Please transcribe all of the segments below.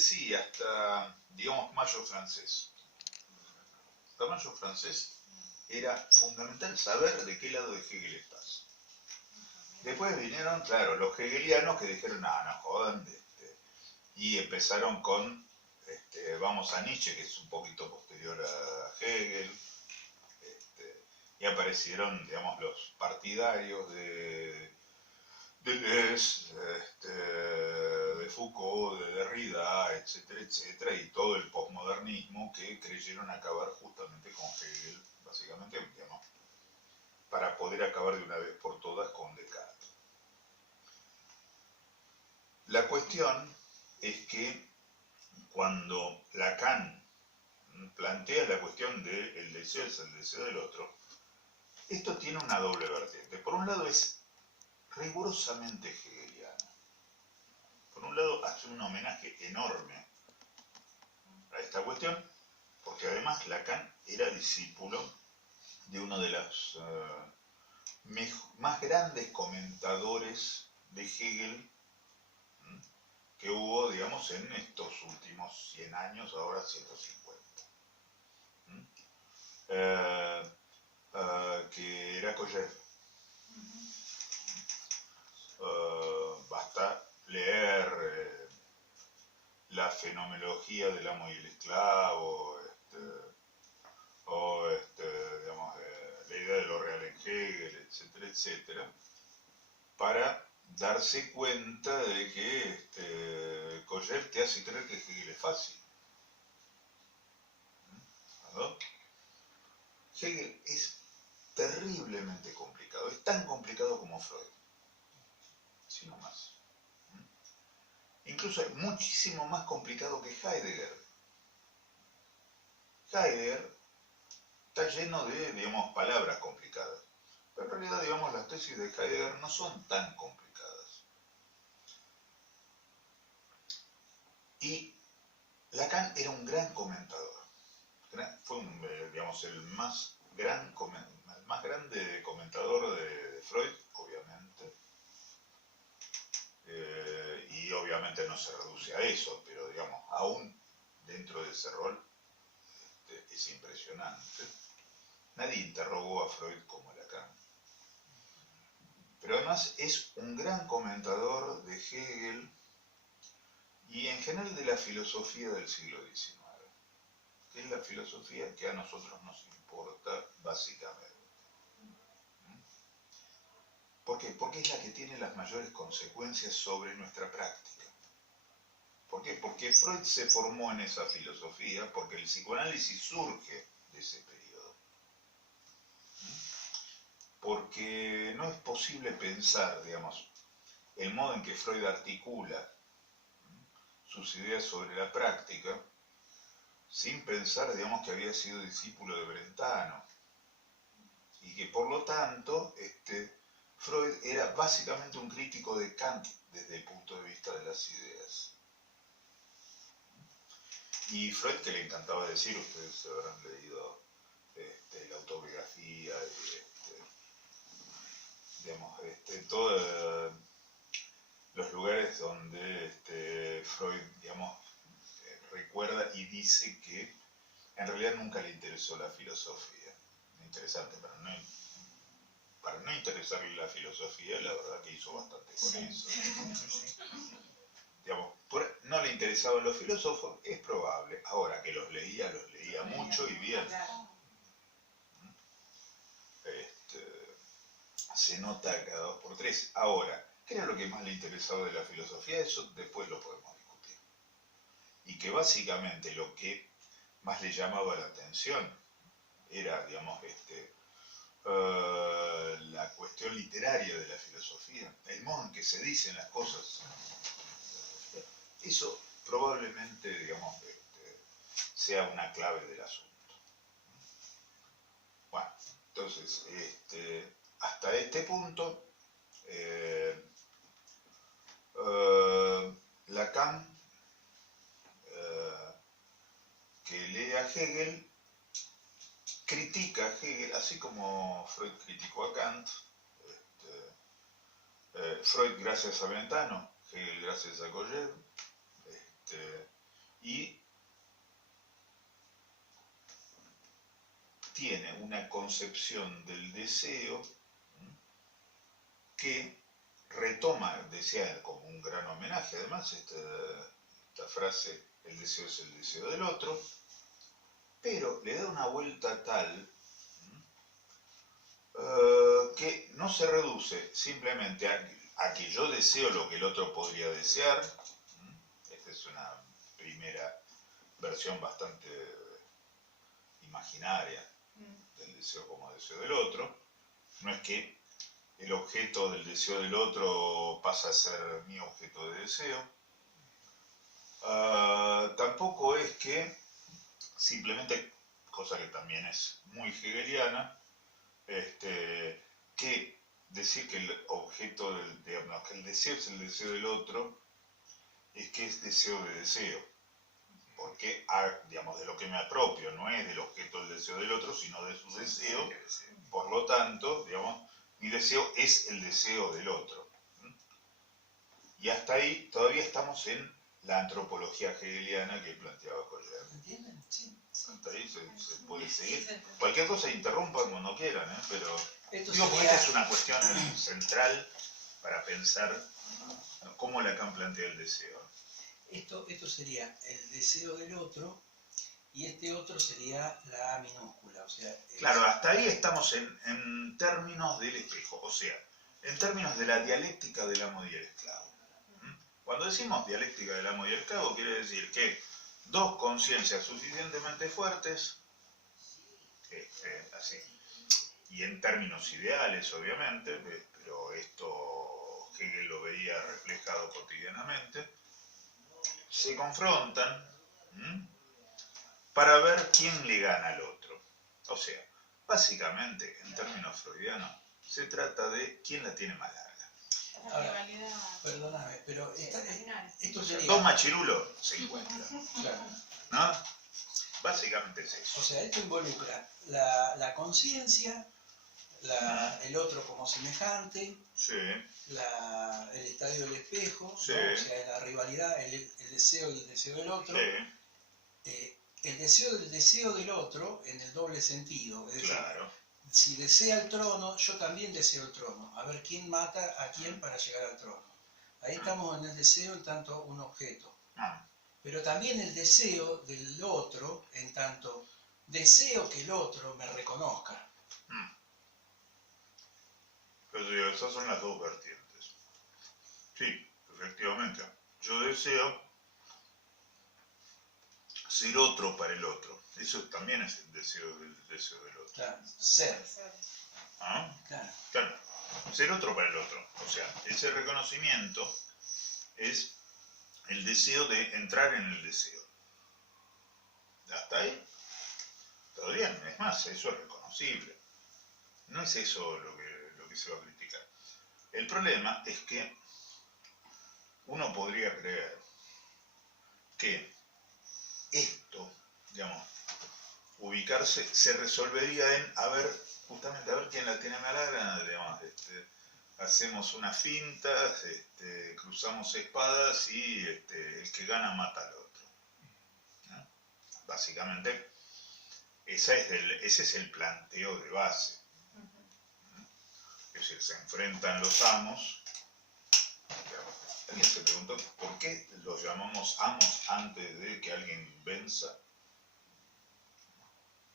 sí, hasta, digamos, Mayo francés. Hasta Mayo francés era fundamental saber de qué lado de Hegel estás. Después vinieron, claro, los hegelianos que dijeron, no jodan, y empezaron con, vamos a Nietzsche, que es un poquito posterior a Hegel, y aparecieron, digamos, los partidarios de Deleuze, de Foucault, de Derrida, etcétera, etcétera, y todo el posmodernismo que creyeron acabar justamente con Hegel, básicamente, digamos, para poder acabar de una vez por todas con Descartes. La cuestión es que cuando Lacan plantea la cuestión del deseo es el deseo del otro, esto tiene una doble vertiente. Por un lado es rigurosamente hegeliano. Por un lado hace un homenaje enorme a esta cuestión, porque además Lacan era discípulo de uno de los más grandes comentadores de Hegel que hubo, digamos, en estos últimos 100 años, ahora 150. Que era Cogef. Basta leer la fenomenología del amo y el esclavo, digamos, la idea de lo real en Hegel, etcétera, etcétera, para darse cuenta de que Cogef te hace creer que Hegel es fácil. ¿No? Hegel es terriblemente complicado, es tan complicado como Freud, si no más. Incluso es muchísimo más complicado que Heidegger. Heidegger está lleno de, digamos, palabras complicadas, pero en realidad, digamos, las tesis de Heidegger no son tan complicadas. Y Lacan era un gran comentador. Fue, digamos, el más grande comentador de Freud, obviamente. Y obviamente no se reduce a eso, pero, digamos, aún dentro de ese rol es impresionante. Nadie interrogó a Freud como Lacan. Pero además es un gran comentador de Hegel y en general de la filosofía del siglo XIX, que es la filosofía que a nosotros nos importa básicamente. ¿Por qué? Porque es la que tiene las mayores consecuencias sobre nuestra práctica. ¿Por qué? Porque Freud se formó en esa filosofía, porque el psicoanálisis surge de ese periodo. Porque no es posible pensar, digamos, el modo en que Freud articula sus ideas sobre la práctica, sin pensar, digamos, que había sido discípulo de Brentano, y que por lo tanto, Freud era básicamente un crítico de Kant desde el punto de vista de las ideas. Y Freud, que le encantaba decir, ustedes habrán leído la autobiografía, digamos, todos los lugares donde Freud, digamos, recuerda y dice que en realidad nunca le interesó la filosofía. Interesante, para no interesarle la filosofía, la verdad que hizo bastante con eso. Digamos, no le interesaban los filósofos, es probable. Ahora que los leía mucho y bien. Se nota cada 2 por 3. Ahora, ¿qué era lo que más le interesaba de la filosofía? Eso después lo podemos discutir. Y que básicamente lo que más le llamaba la atención era, digamos, la cuestión literaria de la filosofía, el modo en que se dicen las cosas. Eso probablemente, digamos, sea una clave del asunto. Bueno, entonces, hasta este punto, Lacan, que lee a Hegel, critica a Hegel, así como Freud criticó a Kant, Freud gracias a Brentano, Hegel gracias a Cogef, una concepción del deseo que retoma, decía como un gran homenaje, además, esta frase, el deseo es el deseo del otro, pero le da una vuelta tal que no se reduce simplemente a que yo deseo lo que el otro podría desear. Esta es una primera versión bastante imaginaria del deseo como deseo del otro. No es que el objeto del deseo del otro pasa a ser mi objeto de deseo. Tampoco es que simplemente, cosa que también es muy hegeliana, que decir que el objeto, digamos, que el deseo es el deseo del otro, es que es deseo de deseo. Porque, digamos, de lo que me apropio, no es del objeto del deseo del otro, sino de su deseo. Por lo tanto, digamos, mi deseo es el deseo del otro. Y hasta ahí todavía estamos en la antropología hegeliana que planteaba Collier. ¿Entienden? Sí. Hasta ahí se puede seguir. Cualquier cosa interrumpan cuando quieran, pero Esto digo, porque sería... esta es una cuestión central para pensar cómo Lacan plantea el deseo. Esto sería el deseo del otro, y este otro sería la A minúscula. O sea, claro, hasta ahí estamos en términos del espejo, o sea, en términos de la dialéctica del amo y el esclavo. Cuando decimos dialéctica del amo y el esclavo, quiere decir que dos conciencias suficientemente fuertes, así, y en términos ideales, obviamente, pero esto Hegel lo veía reflejado cotidianamente, se confrontan para ver quién le gana al otro. O sea, básicamente, en términos freudianos, se trata de quién la tiene más larga. Ahora, perdóname, pero esto sería... Dos machirulos se encuentran. Claro. ¿No? Básicamente es eso. O sea, esto involucra la conciencia, el otro como semejante, sí. El estadio del espejo, sí. ¿no? O sea, la rivalidad, el deseo y el deseo del otro. Sí. El deseo del otro en el doble sentido. Es decir, claro. Si desea el trono, yo también deseo el trono. A ver quién mata a quién para llegar al trono. Ahí estamos en el deseo en tanto un objeto. Pero también el deseo del otro en tanto deseo que el otro me reconozca. Pero esas son las dos vertientes. Sí, efectivamente. Yo deseo ser otro para el otro. Eso también es el deseo del otro. Claro, ser. ¿Ah? Claro. Ser otro para el otro. O sea, ese reconocimiento es el deseo de entrar en el deseo. Hasta ahí, todo bien. Es más, eso es reconocible. No es eso lo que se va a criticar. El problema es que uno podría creer que esto, digamos, ubicarse, se resolvería en justamente a ver quién la tiene más larga, digamos, hacemos unas fintas, cruzamos espadas y el que gana mata al otro. ¿No? Básicamente, ese es el planteo de base. Es decir, se enfrentan los amos. Alguien se preguntó por qué los llamamos amos antes de que alguien venza.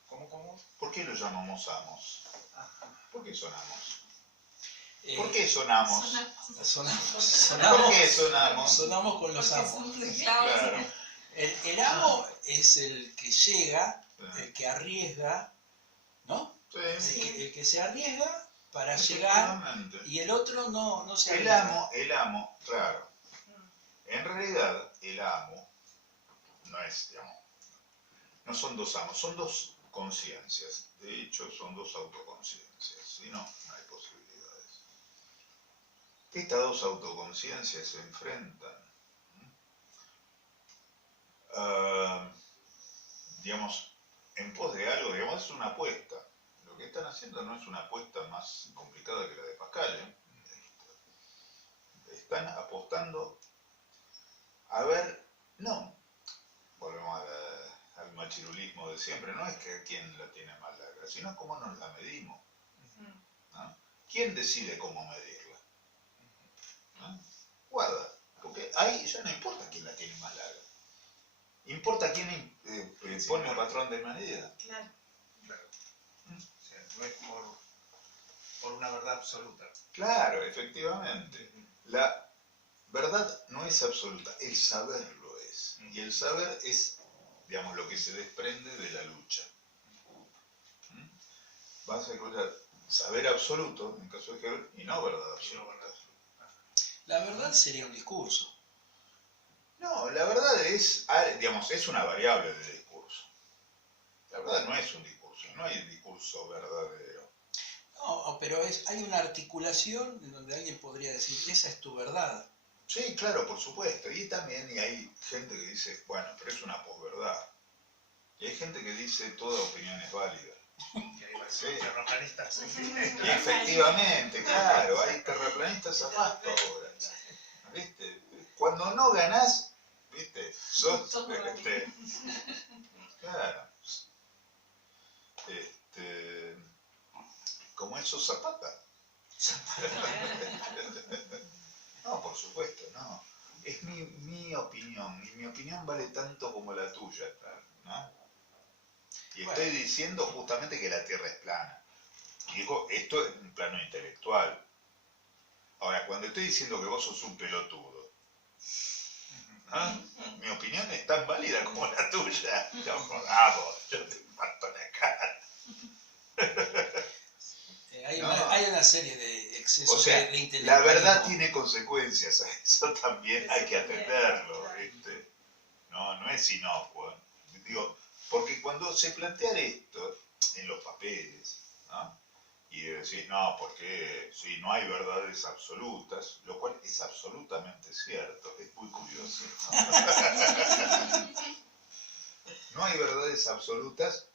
¿Cómo? ¿Por qué los llamamos amos? ¿Por qué son amos? ¿Por qué sonamos? Sonamos. ¿Por qué sonamos? Sonamos con los amos. Claro. El amo es el que llega, el que arriesga, ¿no? Sí. El que se arriesga para llegar, y el otro no se arriesga. El amo, claro. En realidad, el amo no es, digamos, no son dos amos, son dos conciencias. De hecho, son dos autoconciencias. Si no, no hay posibilidades. Estas dos autoconciencias se enfrentan, digamos, en pos de algo, digamos, es una apuesta. Lo que están haciendo no es una apuesta más complicada que la de Pascal. Están apostando a ver, no, volvemos al machirulismo de siempre, no es que quién la tiene más larga, sino cómo nos la medimos, ¿no? ¿Quién decide cómo medirla? ¿No? Guarda, porque ahí ya no importa quién la tiene más larga, importa quién pone el patrón de medida. Claro. O sea, no es por una verdad absoluta. Claro, efectivamente. La verdad no es absoluta, el saber lo es. Y el saber es, digamos, lo que se desprende de la lucha. Vas a escuchar saber absoluto, en el caso de Hegel, y no verdad absoluta. La verdad sería un discurso. No, la verdad es, digamos, es una variable del discurso. La verdad no es un discurso, no hay discurso verdadero. No, pero hay una articulación en donde alguien podría decir, esa es tu verdad. Sí, claro, por supuesto. Y también hay gente que dice, bueno, pero es una posverdad. Y hay gente que dice, toda opinión es válida. Y ahí va a ser terraplanistas. Y efectivamente, claro, hay terraplanistas a pasto ahora. ¿Viste? Cuando no ganás, ¿viste? Sos, claro. Como esos Zapata. No, por supuesto, no. Es mi opinión, y mi opinión vale tanto como la tuya, ¿no? Y estoy diciendo justamente que la Tierra es plana. Y digo, esto es un plano intelectual. Ahora, cuando estoy diciendo que vos sos un pelotudo, ¿no? Mi opinión es tan válida como la tuya. Yo te parto la cara. Hay una serie de excesos, o sea, de intelectualismo. La verdad tiene consecuencias, a eso también hay que atenderlo, ¿viste? No es inocuo. Digo, porque cuando se plantea esto en los papeles, ¿no? Y decís, no, porque sí, no hay verdades absolutas, lo cual es absolutamente cierto, es muy curioso, ¿no? No hay verdades absolutas,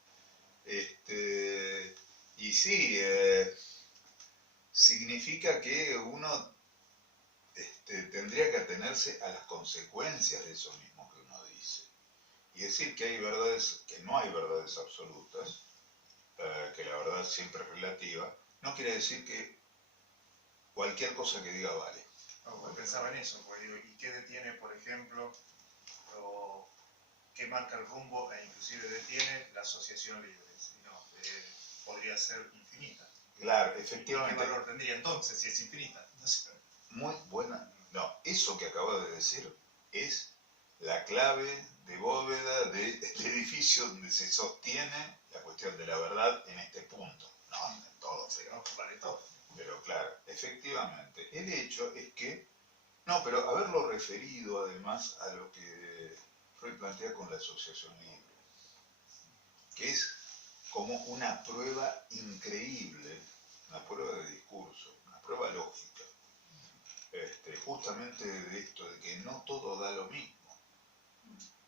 y sí, significa que uno tendría que atenerse a las consecuencias de eso mismo que uno dice. Y decir que hay verdades, que no hay verdades absolutas, que la verdad siempre es relativa, no quiere decir que cualquier cosa que diga vale. No, pensaba en eso, pues digo, ¿y qué detiene, por ejemplo, o qué marca el rumbo e inclusive detiene la asociación libre? No, podría ser infinita. Claro, efectivamente. ¿Qué valor tendría entonces si es infinita? No sé. Muy buena. No, eso que acabo de decir es la clave de bóveda del edificio donde se sostiene la cuestión de la verdad en este punto. No, en todo, pero claro, efectivamente. El hecho es que, no, pero haberlo referido además a lo que Freud plantea con la asociación libre, que es como una prueba increíble, una prueba de discurso, una prueba lógica, justamente de esto, de que no todo da lo mismo.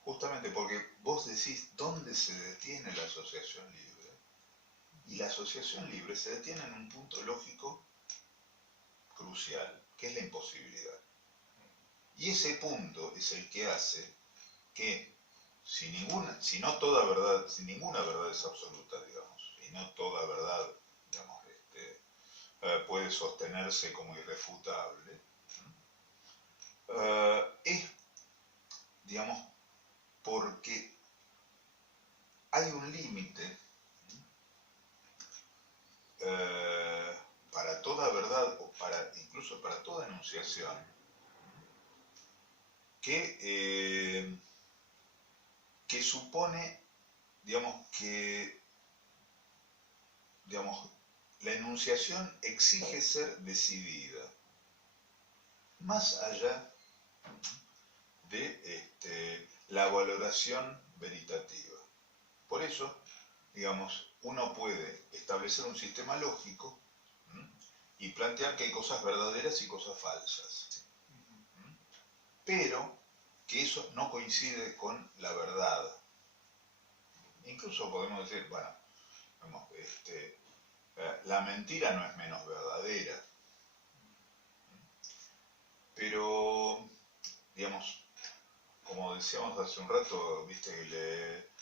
Justamente porque vos decís dónde se detiene la asociación libre. Y la asociación libre se detiene en un punto lógico crucial, que es la imposibilidad. Y ese punto es el que hace que, si ninguna verdad es absoluta, digamos, y no toda verdad, digamos, puede sostenerse como irrefutable, es, digamos, porque hay un límite para toda verdad o incluso para toda enunciación que supone, digamos, que la enunciación exige ser decidida más allá de la valoración veritativa. Por eso, digamos, uno puede establecer un sistema lógico y plantear que hay cosas verdaderas y cosas falsas, pero que eso no coincide con la verdad. Incluso podemos decir, bueno, la mentira no es menos verdadera, pero, digamos, como decíamos hace un rato, viste,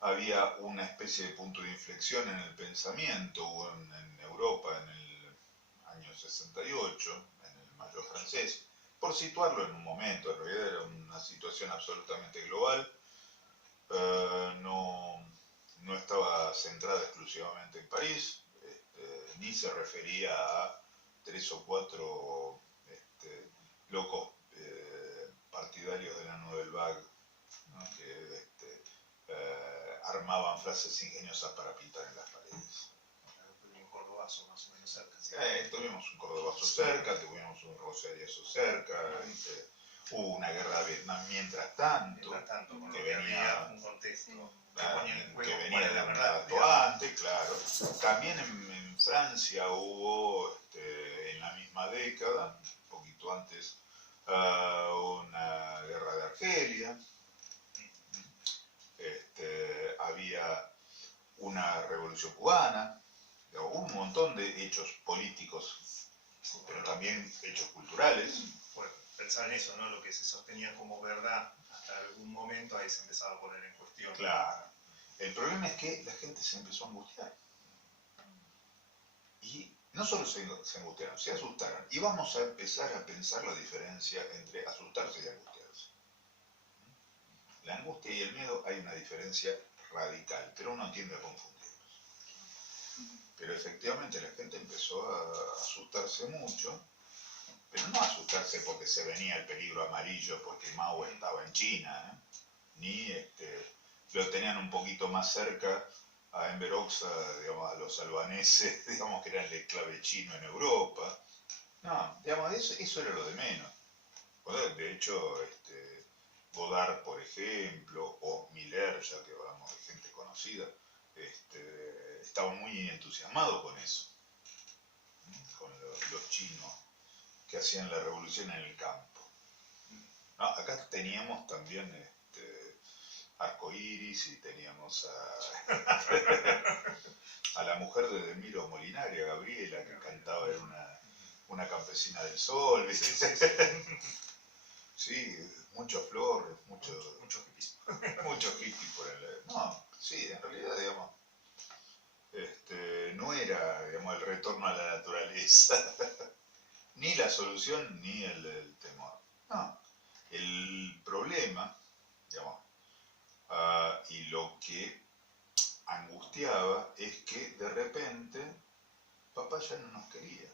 había una especie de punto de inflexión en el pensamiento en Europa en el año 68, en el Mayo francés, por situarlo en un momento, en realidad era una situación absolutamente global, no estaba centrada exclusivamente en París, ni se refería a 3 o 4 locos partidarios de la Nouvelle Vague, ¿no? Que armaban frases ingeniosas para pintar en las paredes. Un cordobazo más o menos cerca. ¿Sí? Tuvimos un cordobazo cerca, tuvimos un rosariazo cerca, hubo una guerra de Vietnam mientras tanto que venía un contexto que venía de un rato antes, claro. También en Francia hubo, en la misma década, un poquito antes, una guerra de Argelia, había una revolución cubana, un montón de hechos políticos, pero también hechos culturales. Bueno, pensar en eso, ¿no? Lo que se sostenía como verdad hasta algún momento, ahí se empezaba a poner en cuestión. Claro. El problema es que la gente se empezó a angustiar. Y no solo se angustiaron, se asustaron. Y vamos a empezar a pensar la diferencia entre asustarse y angustiarse. La angustia y el miedo hay una diferencia radical, pero uno tiende a confundirlos. Pero efectivamente la gente empezó a asustarse mucho, pero no asustarse porque se venía el peligro amarillo porque Mao estaba en China, ni lo tenían un poquito más cerca a Enver Hoxha, digamos, a los albaneses, digamos, que eran el enclave chino en Europa. No, digamos, eso era lo de menos. De hecho, Godard, por ejemplo, o Miller, ya que hablamos de gente conocida, estaban muy entusiasmados con eso, con los chinos que hacían la revolución en el campo. No, acá teníamos también Arcoiris y teníamos a la mujer de Demiro Molinari, a Gabriela, que cantaba, era una campesina del sol, ¿viste? Sí, mucho flor, mucho hippie por el... No, sí, en realidad, digamos, no era, digamos, el retorno a la naturaleza, ni la solución ni el temor. No, el problema, digamos, y lo que angustiaba es que de repente papá ya no nos quería.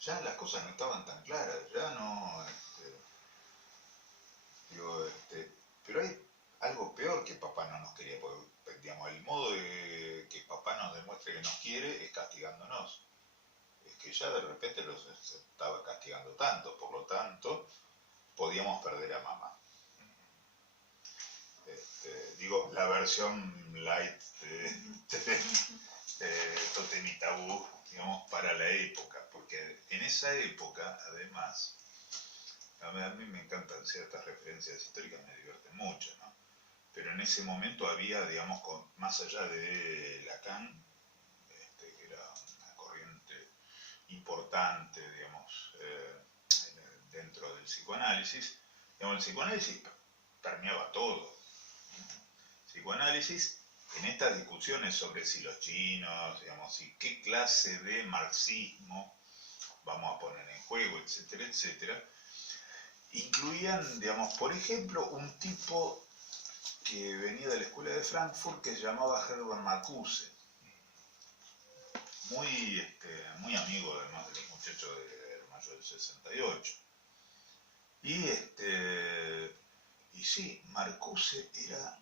Ya las cosas no estaban tan claras, ya no... pero hay algo peor que papá no nos quería, porque digamos, el modo de que papá nos demuestre que nos quiere es castigándonos. Es que ya de repente los estaba castigando tanto, por lo tanto, podíamos perder a mamá. Digo, la versión light de Totem y Tabú, digamos, para la época, porque en esa época, además, a mí me encantan ciertas referencias históricas, me divierten mucho, ¿no? Pero en ese momento había, digamos, más allá de Lacan, que era una corriente importante, digamos, dentro del psicoanálisis, digamos, el psicoanálisis permeaba todo. El psicoanálisis, en estas discusiones sobre si los chinos, digamos, y qué clase de marxismo vamos a poner en juego, etcétera, etcétera, incluían, digamos, por ejemplo, un tipo que venía de la escuela de Frankfurt que se llamaba Herbert Marcuse, muy amigo además de los muchachos del mayo del 68. Y sí, Marcuse era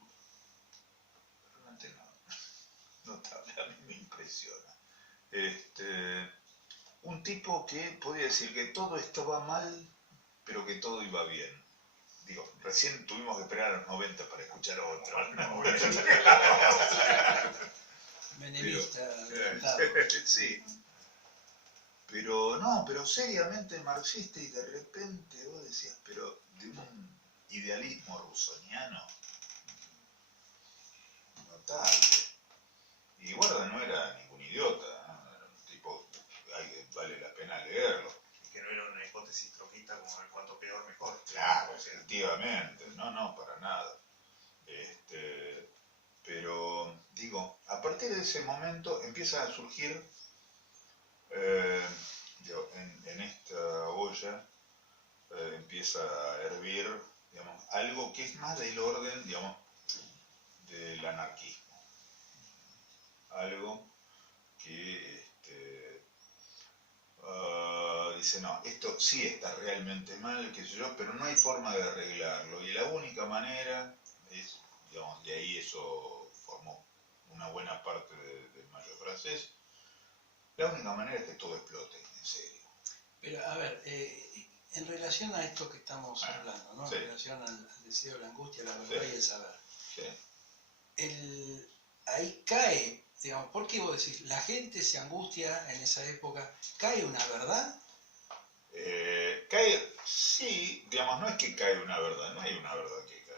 realmente notable, a mí me impresiona. Un tipo que podía decir que todo estaba mal, pero que todo iba bien. Digo, recién tuvimos que esperar a los 90 para escuchar otro. Menemista. Sí. Pero seriamente marxista, y de repente vos decías, pero de un idealismo rusoniano notable. Y Guarda no era ningún idiota, ¿no? Era un tipo que vale la pena leerlo. Y que no era una hipótesis troquita como el cuanto peor mejor. Claro, efectivamente, no, para nada. Pero partir de ese momento empieza a surgir en esta olla, empieza a hervir, digamos, algo que es más del orden, digamos, del anarquismo. Algo que dice, no, esto sí está realmente mal, qué sé yo, pero no hay forma de arreglarlo. Y la única manera es, digamos, de ahí eso formó una buena parte del mayo francés, la única manera es que todo explote, en serio. Pero, a ver, en relación a esto que estamos hablando, ¿no? Sí. En relación al deseo, la angustia, la verdad y el saber. Sí. Ahí cae, digamos, ¿por qué vos decís? La gente se angustia en esa época, ¿cae una verdad? Cae, sí, digamos, no es que cae una verdad, no hay una verdad que cae.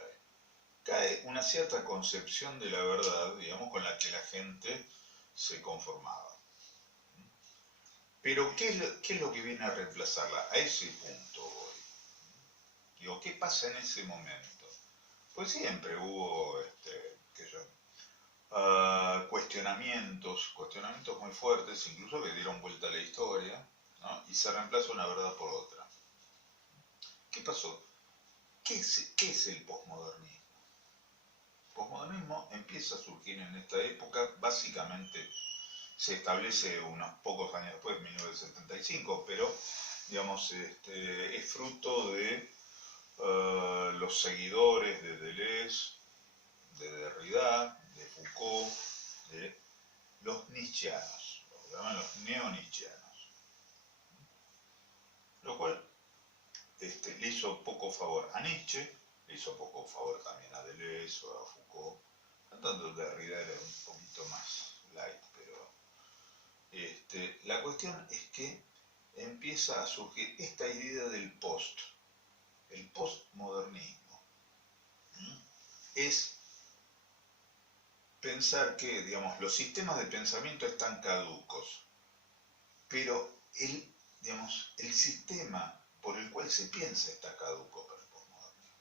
Cae una cierta concepción de la verdad, digamos, con la que la gente se conformaba. Pero, ¿qué es lo que viene a reemplazarla? A ese punto voy. Digo, ¿qué pasa en ese momento? Pues siempre hubo, cuestionamientos muy fuertes, incluso que dieron vuelta a la historia, ¿no? Y se reemplaza una verdad por otra. ¿Qué pasó? ¿Qué es el posmodernismo? El posmodernismo empieza a surgir en esta época, básicamente se establece unos pocos años después, 1975, pero digamos, es fruto de los seguidores de Deleuze, de Derrida, de Foucault, de los nietzscheanos, lo llaman los neo-nietzscheanos. Lo cual le hizo poco favor a Nietzsche, le hizo poco favor también a Deleuze o a Foucault. Tanto Derrida era un poquito más light, pero la cuestión es que empieza a surgir esta idea del el postmodernismo. Es pensar que, digamos, los sistemas de pensamiento están caducos, pero el sistema por el cual se piensa está caduco para el posmodernismo.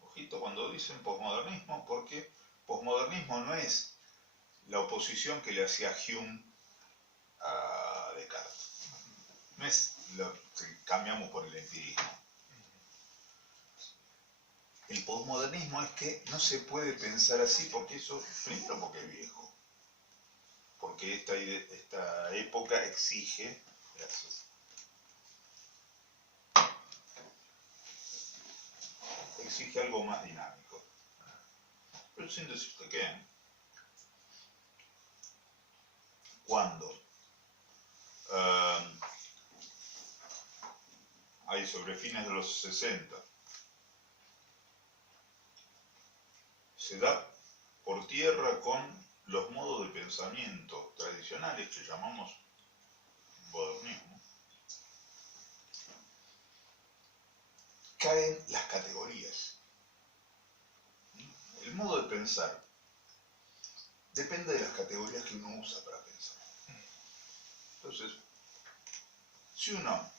Ojito cuando dicen posmodernismo, porque posmodernismo no es la oposición que le hacía Hume a Descartes. No es lo que cambiamos por el empirismo. El posmodernismo es que no se puede pensar así porque eso, primero porque es viejo, porque esta época exige, gracias, exige algo más dinámico. Pero sin decirte que, cuando hay sobre fines de los 60, se da por tierra con los modos de pensamiento tradicionales que llamamos modernismo, caen las categorías. El modo de pensar depende de las categorías que uno usa para pensar. Entonces, si uno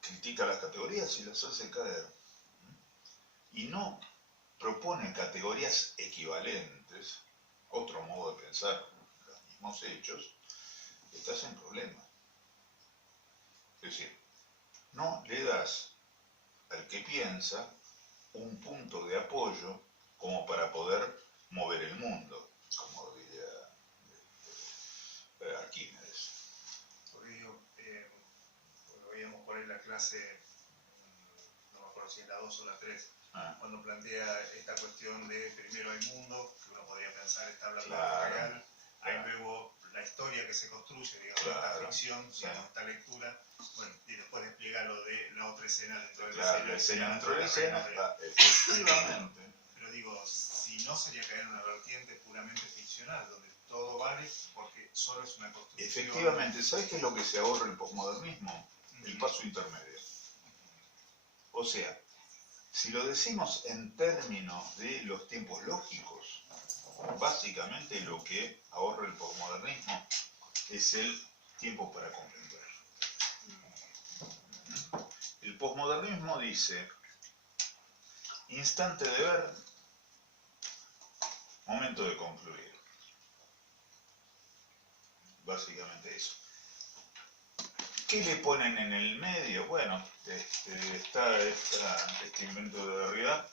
critica las categorías y las hace caer, y no propone categorías equivalentes, otro modo de pensar los mismos hechos, estás en problemas. Es decir, no le das al que piensa un punto de apoyo como para poder mover el mundo, como diría Arquímedes. Porque yo, lo veíamos por ahí la clase, no me acuerdo si en la 2 o la 3, cuando plantea esta cuestión de primero hay mundo, que uno podría pensar está hablando de lo real, hay luego la historia que se construye, digamos, esta ficción, digamos, esta lectura, bueno, y después despliega lo de la otra escena dentro de la escena dentro de la escena, efectivamente. Pero digo, si no sería caer en una vertiente puramente ficcional, donde todo vale porque solo es una construcción. Efectivamente, ¿sabes qué es lo que se ahorra el posmodernismo? El paso intermedio. O sea, si lo decimos en términos de los tiempos lógicos, básicamente lo que ahorra el posmodernismo es el tiempo para comprender. El posmodernismo dice, instante de ver, momento de concluir. Básicamente eso. ¿Qué le ponen en el medio? Bueno, está este invento de Derrida,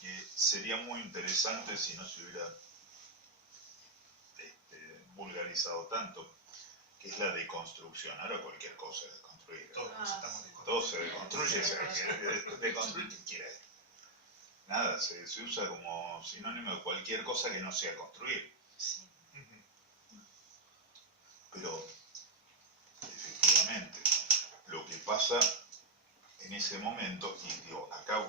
que sería muy interesante si no se hubiera vulgarizado tanto, que es la deconstrucción. Ahora cualquier cosa es deconstruir. Todo se deconstruye. ¿Deconstruir qué quiere? Nada, se usa como sinónimo de cualquier cosa que no sea construir. Sí. Pero, efectivamente, lo que pasa en ese momento, y digo, acá,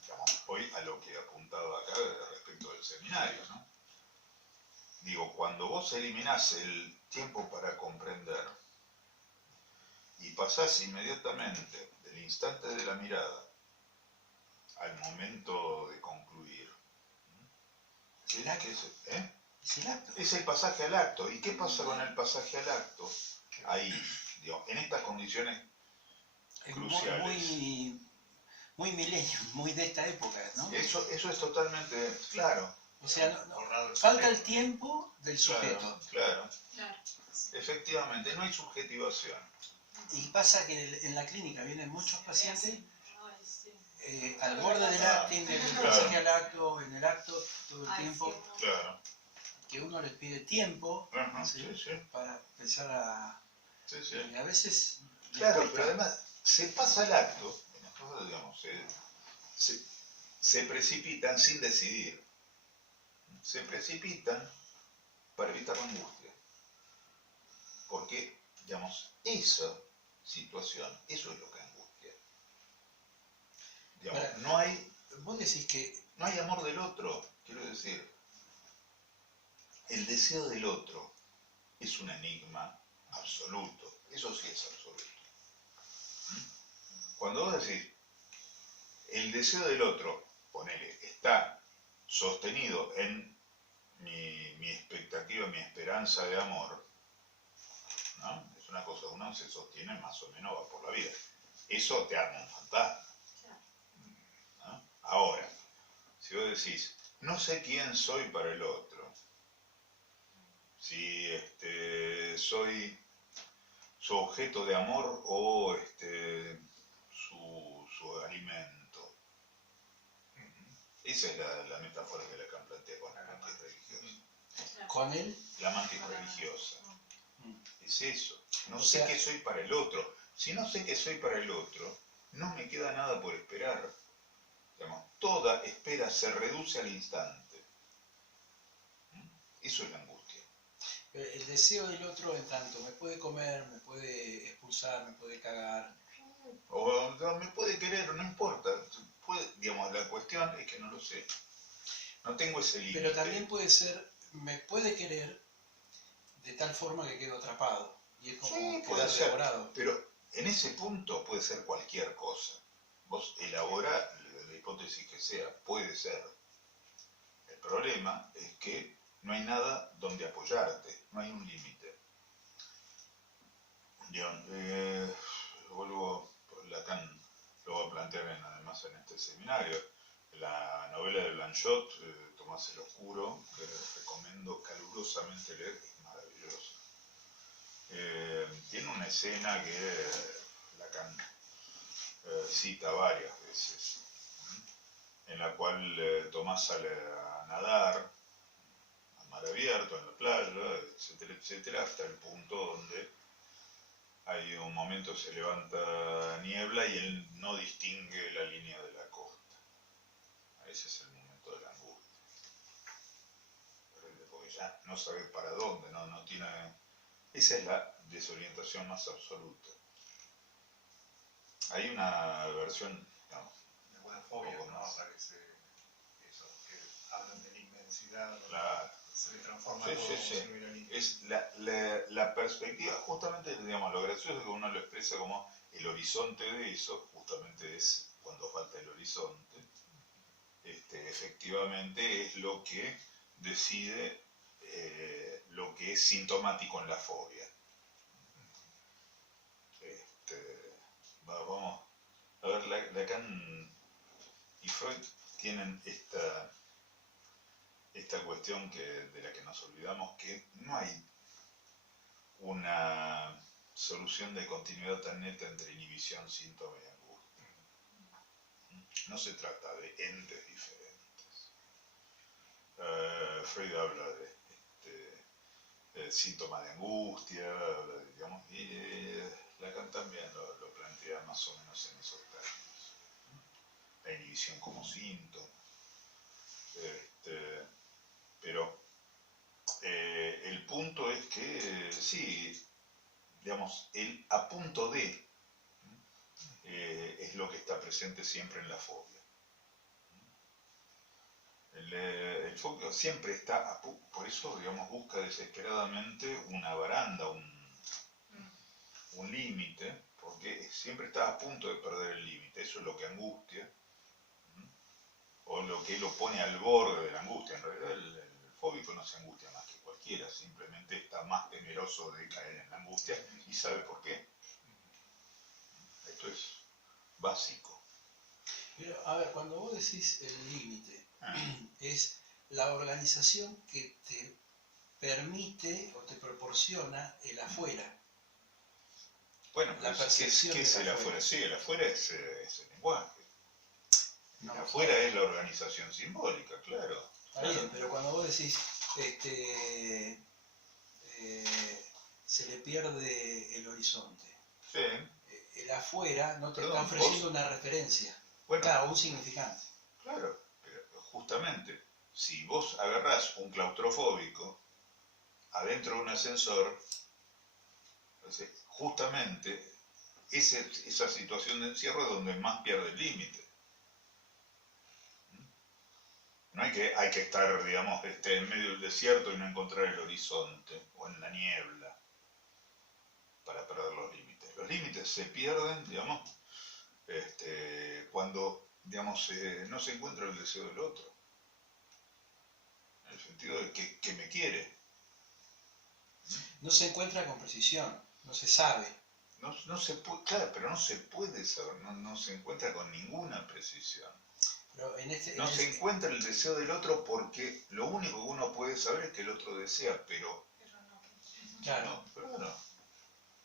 digamos, voy a lo que he apuntado acá respecto del seminario, ¿no? Digo, cuando vos eliminás el tiempo para comprender y pasás inmediatamente del instante de la mirada al momento de concluir, Es el acto. Es el acto. Es el pasaje al acto. ¿Y qué pasa con el pasaje al acto? Ahí, digo, en estas condiciones cruciales. Muy milenio, muy de esta época, ¿no? Eso es totalmente claro. O sea, falta el tiempo del sujeto. Claro. Efectivamente, no hay subjetivación. Y pasa que en la clínica vienen muchos pacientes al borde del acting, del pasaje al acto, en el acto, todo el tiempo. Claro. Que uno les pide tiempo para empezar a... Y a veces... Claro, pero además se pasa el acto, digamos, se precipitan sin decidir. Se precipitan para evitar la angustia. Porque, digamos, esa situación, eso es lo que angustia. Digamos, ahora, vos decís que... No hay amor del otro, quiero decir. El deseo del otro es un enigma absoluto. Eso sí es absoluto. Cuando vos decís, el deseo del otro, ponele, está sostenido en mi expectativa, mi esperanza de amor, ¿no? Es una cosa, uno se sostiene más o menos, va por la vida. Eso te arma un fantasma, ¿no? Ahora, si vos decís, no sé quién soy para el otro, si soy su objeto de amor o su alimento. Esa es la metáfora que Lacan plantea con la mantis religiosa. ¿Con él? La mantis religiosa. Es eso. No sé qué soy para el otro. Si no sé qué soy para el otro, no me queda nada por esperar. Digamos, toda espera se reduce al instante. Eso es la angustia. El deseo del otro, en tanto, me puede comer, me puede expulsar, me puede cagar. O no, me puede querer, no importa. Digamos, la cuestión es que no lo sé. No tengo ese límite. Pero también puede ser, me puede querer de tal forma que quedo atrapado. Y es como puede quedar ser, devorado. Pero en ese punto puede ser cualquier cosa. Vos elabora la hipótesis que sea, puede ser. El problema es que no hay nada donde apoyarte, no hay un límite. Lacan lo va a plantear además en este seminario. La novela de Blanchot, Tomás el Oscuro, que les recomiendo calurosamente leer, es maravillosa. Tiene una escena que Lacan cita varias veces, en la cual Tomás sale a nadar a mar abierto, en la playa, etcétera, etcétera, hasta el punto donde hay un momento se levanta niebla y él no distingue la línea de la costa. Ese es el momento de la angustia. Porque ya no sabe para dónde, no tiene... Esa es la desorientación más absoluta. Hay una versión, digamos, de alguna fobia, ¿no? Aparece eso, que hablan de la inmensidad, ¿no? Claro. Se le transforma todo como si no hubiera límite. Es la perspectiva, justamente, digamos, lo gracioso es que uno lo expresa como el horizonte de eso, justamente es cuando falta el horizonte, efectivamente es lo que decide lo que es sintomático en la fobia. Vamos a ver, Lacan y Freud tienen esta cuestión de la que nos olvidamos, que no hay una solución de continuidad tan neta entre inhibición, síntoma y angustia. No se trata de entes diferentes. Freud habla de síntoma de angustia, digamos, y Lacan también lo plantea más o menos en esos términos. La inhibición como síntoma. Pero el punto es que sí, digamos, el a punto de es lo que está presente siempre en la fobia. El fobia siempre está, por eso, digamos, busca desesperadamente una baranda, un límite, porque siempre está a punto de perder el límite. Eso es lo que angustia, o lo que lo pone al borde de la angustia. En realidad el fóbico no se angustia más que cualquiera, simplemente está más temeroso de caer en la angustia y sabe por qué. Esto es básico. Pero, a ver, cuando vos decís el límite, es la organización que te permite o te proporciona el afuera. Bueno, la percepción ¿qué es el afuera? Sí, el afuera es el lenguaje. No, el afuera es la organización simbólica, claro. Está bien, pero cuando vos decís se le pierde el horizonte. Sí. El afuera no te está ofreciendo una referencia. Bueno, claro, un significante. Claro, pero justamente, si vos agarrás un claustrofóbico adentro de un ascensor, justamente esa situación de encierro es donde más pierde el límite. No hay que estar, digamos, en medio del desierto y no encontrar el horizonte, o en la niebla, para perder los límites. Los límites se pierden, digamos, cuando, digamos, no se encuentra el deseo del otro. En el sentido de que me quiere. No se encuentra con precisión, no se sabe. No se puede, claro, pero no se puede saber, no se encuentra con ninguna precisión. Pero no se encuentra el deseo del otro porque lo único que uno puede saber es que el otro desea, pero no. Claro.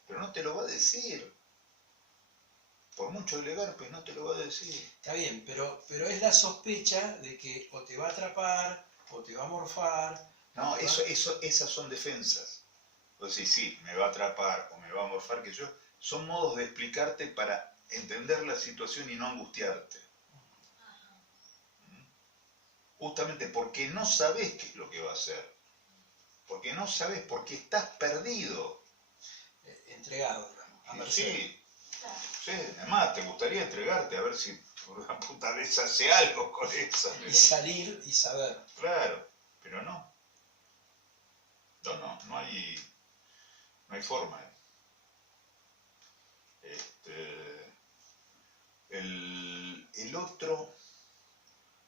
Pero no te lo va a decir. Por mucho alegar, pues no te lo va a decir. Está bien, pero es la sospecha de que o te va a atrapar, o te va a morfar. No, esas son defensas. O sea, sí, me va a atrapar o me va a morfar, que yo, son modos de explicarte para entender la situación y no angustiarte. Justamente porque no sabes qué es lo que va a hacer. Porque no sabes, porque estás perdido. Entregado, digamos. Sí, además te gustaría entregarte a ver si por una puta vez hace algo con eso. Y salir y saber. Claro, pero no. No hay forma. El otro,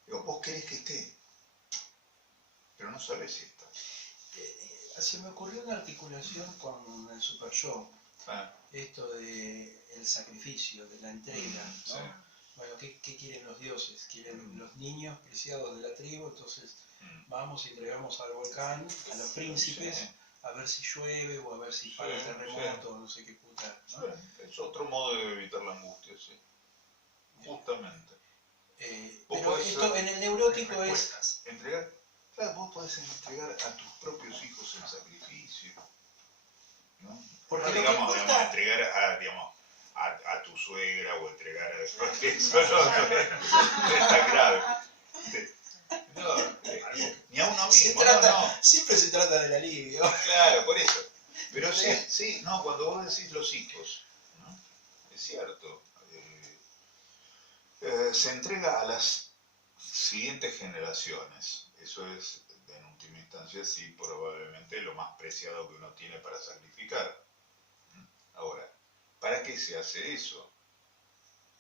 vos querés que esté, pero no sabés si está. Se me ocurrió una articulación con el Super Yo. Esto de el sacrificio, de la entrega, ¿no? Sí. Bueno, ¿qué quieren los dioses? Quieren los niños preciados de la tribu, entonces vamos y entregamos al volcán, a los príncipes, a ver si llueve o a ver si para el terremoto o no sé qué puta, ¿no? Es otro modo de evitar la angustia, sí. Justamente. Pero esto en el neurótico es... Entregar, claro, vos podés entregar a tus propios hijos en sacrificio, ¿no? Porque no digamos, entregar a tu suegra o entregar a... Eso no es tan grave. No, ni a uno mismo. Siempre se trata del alivio. Claro, por eso. Pero sí, no, cuando vos decís los hijos, ¿no? Es cierto. Se entrega a las siguientes generaciones. Eso es, en última instancia, sí, probablemente lo más preciado que uno tiene para sacrificar. Ahora, ¿para qué se hace eso?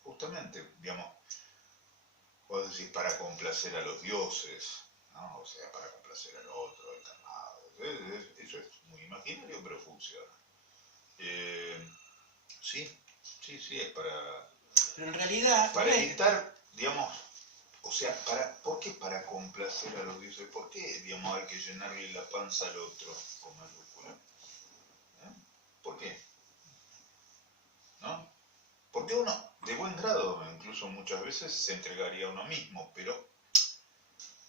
Justamente, digamos, vos decís para complacer a los dioses, ¿no? O sea, para complacer al otro, al carnado. Eso es muy imaginario, pero funciona. Sí, es para... Pero en realidad... Para evitar, digamos, O sea, ¿por qué para complacer a los dioses? ¿Por qué, digamos, hay que llenarle la panza al otro con mayúscula? ¿Por qué? ¿No? Porque uno, de buen grado, incluso muchas veces, se entregaría a uno mismo, pero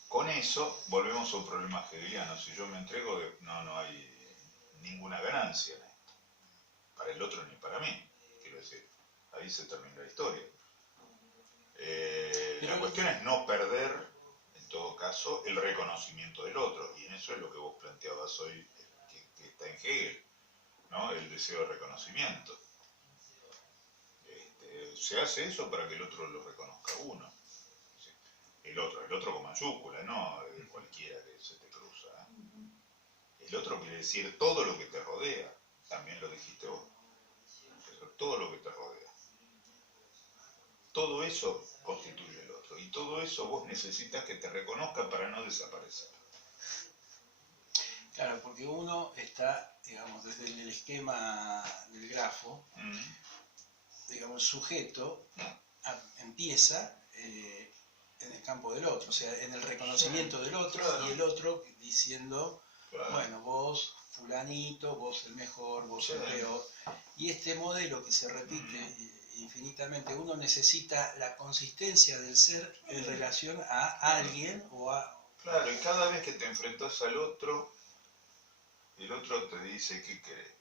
con eso volvemos a un problema hegeliano. Si yo me entrego, no hay ninguna ganancia en esto. Para el otro ni para mí. Quiero decir, ahí se termina la historia. La cuestión es no perder, en todo caso, el reconocimiento del otro. Y en eso es lo que vos planteabas hoy, que está en Hegel, ¿no? El deseo de reconocimiento. Se hace eso para que el otro lo reconozca uno. El otro con mayúscula, no cualquiera que se te cruza. El otro quiere decir todo lo que te rodea. También lo dijiste vos. Todo lo que te rodea. Todo eso constituye el otro. Y todo eso vos necesitas que te reconozca para no desaparecer. Claro, porque uno está, digamos, desde el esquema del grafo, digamos, sujeto empieza en el campo del otro, o sea, en el reconocimiento del otro, claro. Y el otro diciendo, claro. Bueno, vos fulanito, vos el mejor, vos el peor. Y este modelo que se repite infinitamente, uno necesita la consistencia del ser en relación a alguien o a... Claro, y cada vez que te enfrentas al otro, el otro te dice qué querés.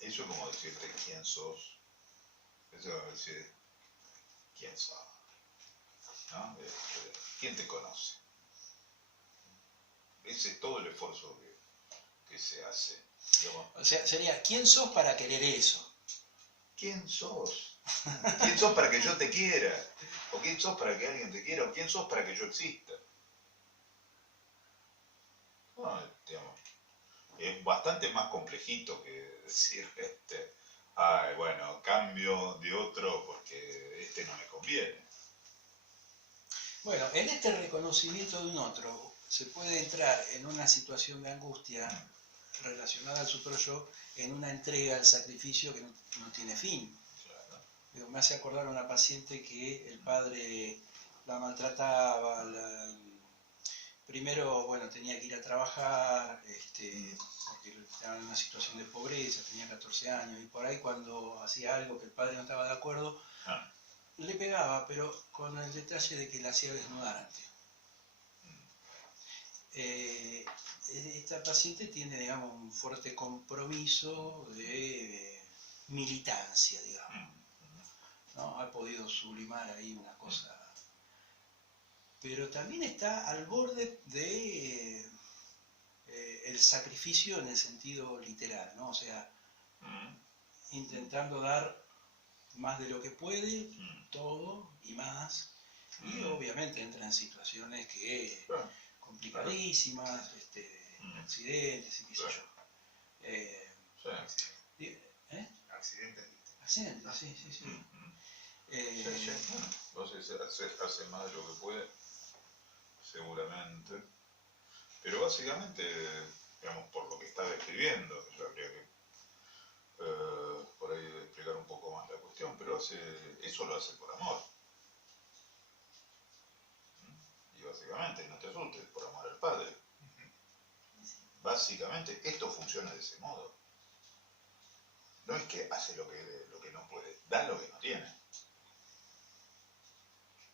Eso es como decirte quién sos. Eso es como decir quién sos. ¿No? ¿Quién te conoce? Ese es todo el esfuerzo que se hace. Digamos. O sea, sería, ¿quién sos para querer eso? ¿Quién sos? ¿Quién sos para que yo te quiera? ¿O quién sos para que alguien te quiera? ¿O quién sos para que yo exista? Bueno, digamos, es bastante más complejito que decir, bueno, cambio de otro porque este no me conviene. Bueno, en este reconocimiento de un otro se puede entrar en una situación de angustia relacionada al superyo, en una entrega al sacrificio que no tiene fin. Claro. Me hace acordar a una paciente que el padre la maltrataba, primero, bueno, tenía que ir a trabajar, porque estaba en una situación de pobreza, tenía 14 años, y por ahí cuando hacía algo que el padre no estaba de acuerdo, le pegaba, pero con el detalle de que la hacía desnudar antes. Esta paciente tiene, digamos, un fuerte compromiso de militancia, digamos, ¿no? Ha podido sublimar ahí una cosa, pero también está al borde de el sacrificio en el sentido literal, ¿no? O sea, intentando dar más de lo que puede, todo y más, y obviamente entra en situaciones que complicadísimas, accidentes y qué sé yo. Accidentes, sí. Entonces hace más de lo que puede, seguramente. Pero básicamente, digamos, por lo que está describiendo, yo habría que por ahí explicar un poco más la cuestión, pero eso lo hace por amor. Y básicamente, no te asustes, por amor al Padre. Básicamente, esto funciona de ese modo. No es que hace lo que no puede, da lo que no tiene.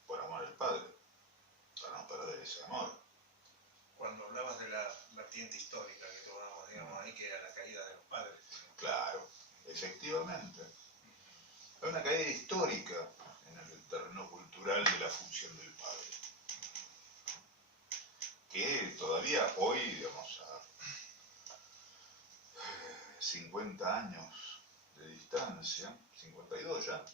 Por amor al Padre, para no perder ese amor. Cuando hablabas de la vertiente histórica que tomamos, digamos, ahí que era la caída de los padres. Claro, efectivamente. Hay una caída histórica en el terreno cultural de la función del padre. Que todavía hoy, digamos, a 50 años de distancia, 52 ya,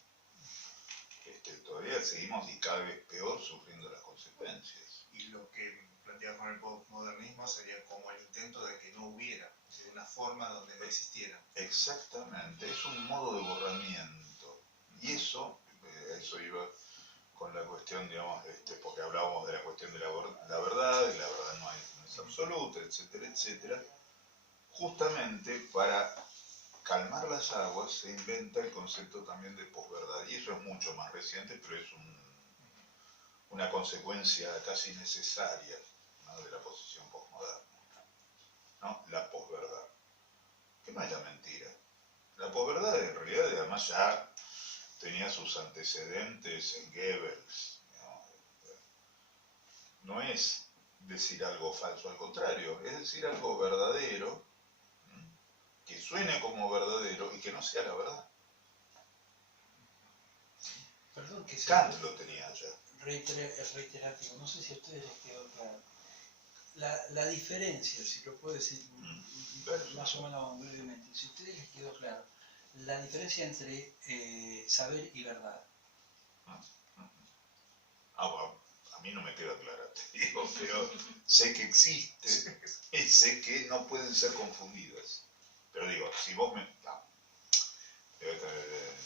todavía seguimos y cada vez peor sufriendo las consecuencias. Y lo que planteas con el postmodernismo sería como el intento de que no hubiera, de una forma donde no existiera. Exactamente, es un modo de borramiento. Y eso iba con la cuestión, digamos, porque hablábamos de la cuestión de la verdad, y la verdad no es absoluta, etcétera, etcétera, justamente para calmar las aguas se inventa el concepto también de posverdad. Y eso es mucho más reciente, pero es una consecuencia casi necesaria, ¿no?, de la posición posmoderna, ¿no? La posverdad. ¿Qué más es la mentira? La posverdad en realidad además ya tenía sus antecedentes en Goebbels. No es decir algo falso, al contrario, es decir algo verdadero, que suene como verdadero y que no sea la verdad. Perdón que Kant lo tenía ya. reiterativo, no sé si a ustedes les quedó claro. La diferencia, si lo puedo decir más o menos brevemente, si a ustedes les quedó claro, la diferencia entre saber y verdad. Bueno, a mí no me queda clara, te digo, pero sé que existe y sé que no pueden ser confundidas. Pero digo, si vos me... debe tener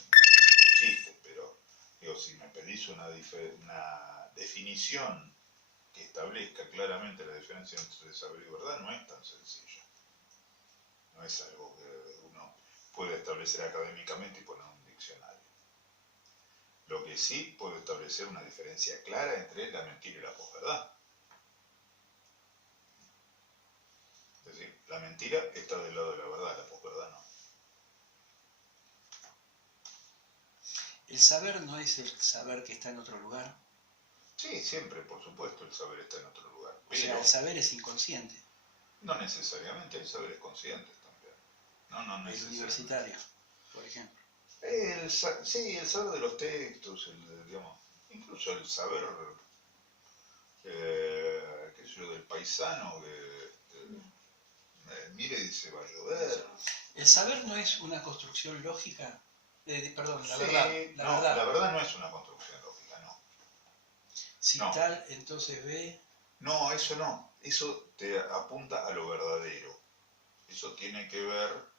chiste, pero digo, si me pedís una definición que establezca claramente la diferencia entre saber y verdad, no es tan sencilla. No es algo que uno puede establecer académicamente y poner en un diccionario. Lo que sí puede establecer una diferencia clara entre la mentira y la posverdad. Es decir, la mentira está del lado de la verdad, la posverdad no. ¿El saber no es el saber que está en otro lugar? Sí, siempre, por supuesto, el saber está en otro lugar. O sea, el saber es inconsciente. No necesariamente, el saber es consciente también. No el universitario, por ejemplo. Sí, el saber de los textos, digamos, incluso el saber, qué sé yo, del paisano que mire y dice va a llover. ¿El saber no es una construcción lógica? Perdón, la Sí, verdad. La verdad no es una construcción lógica, no. Si no. tal, entonces ve... No, eso no. Eso te apunta a lo verdadero. Eso tiene que ver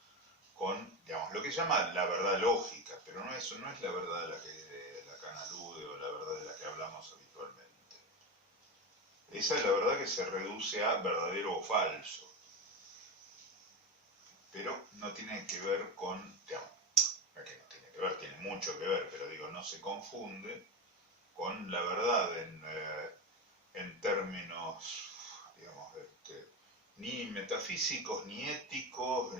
con, digamos, lo que se llama la verdad lógica, pero no, eso no es la verdad de la que Lacan alude o la verdad de la que hablamos habitualmente. Esa es la verdad que se reduce a verdadero o falso. Pero no tiene que ver con, digamos, que no tiene que ver, tiene mucho que ver, pero digo, no se confunde con la verdad en términos, digamos, ni metafísicos, ni éticos,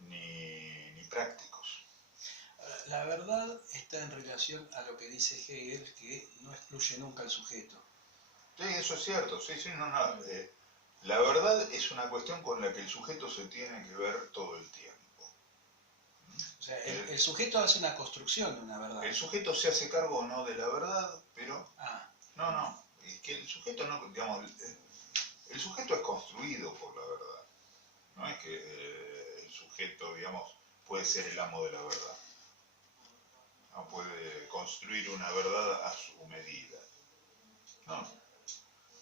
ni prácticos. La verdad está en relación a lo que dice Hegel, que no excluye nunca al sujeto. Sí, eso es cierto, sí, no. La verdad es una cuestión con la que el sujeto se tiene que ver todo el tiempo. O sea, el sujeto hace una construcción de una verdad. El sujeto se hace cargo o no de la verdad, pero... No, es que el sujeto no, digamos, el sujeto es construido por la verdad. No es que el sujeto, digamos, puede ser el amo de la verdad. No puede construir una verdad a su medida. No.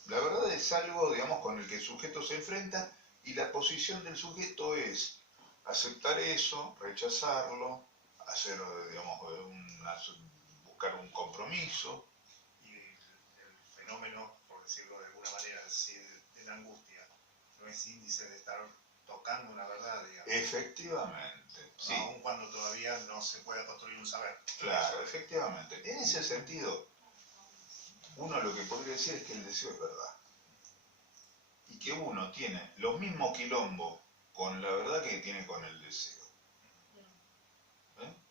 La verdad es algo, digamos, con el que el sujeto se enfrenta y la posición del sujeto es aceptar eso, rechazarlo, hacer, digamos, buscar un compromiso. Y el fenómeno, por decirlo de alguna manera, de la angustia, no es índice de estar tocando una verdad, digamos. Efectivamente, sí. Aun cuando todavía no se pueda construir un saber. Claro, efectivamente. En ese sentido, uno lo que podría decir es que el deseo es verdad. Y que uno tiene lo mismo quilombo con la verdad que tiene con el deseo.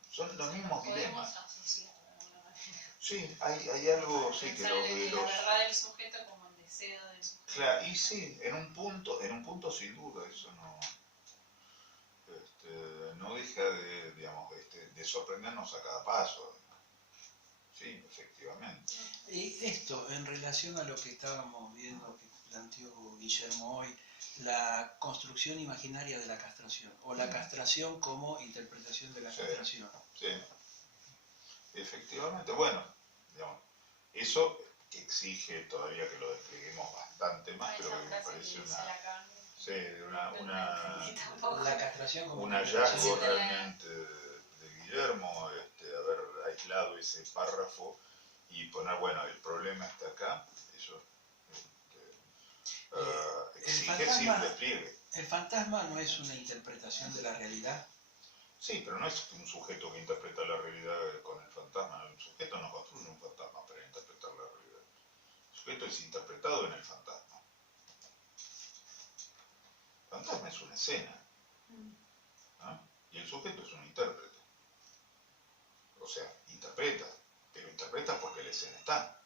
Son los mismos dilemas. Sí, hay algo, sí, que la verdad del sujeto como el deseo del sujeto. Claro, y sí, en un punto sin duda, eso no deja de, digamos, de sorprendernos a cada paso. Sí, efectivamente. Y esto, en relación a lo que estábamos viendo, que planteó Guillermo hoy, la construcción imaginaria de la castración, o la castración como interpretación de la castración. Sí, efectivamente. Bueno, digamos, eso exige todavía que lo despleguemos bastante más, pero que me parece la castración como un hallazgo realmente de Guillermo, haber aislado ese párrafo y poner, bueno, el problema está acá, eso exige simple despliegue. El fantasma no es una interpretación de la realidad. Sí, pero no es un sujeto que interpreta la realidad con el fantasma. El sujeto no construye un fantasma para interpretar la realidad. El sujeto es interpretado en el fantasma. El fantasma es una escena, ¿no? Y el sujeto es un intérprete. O sea, interpreta, pero interpreta porque la escena está.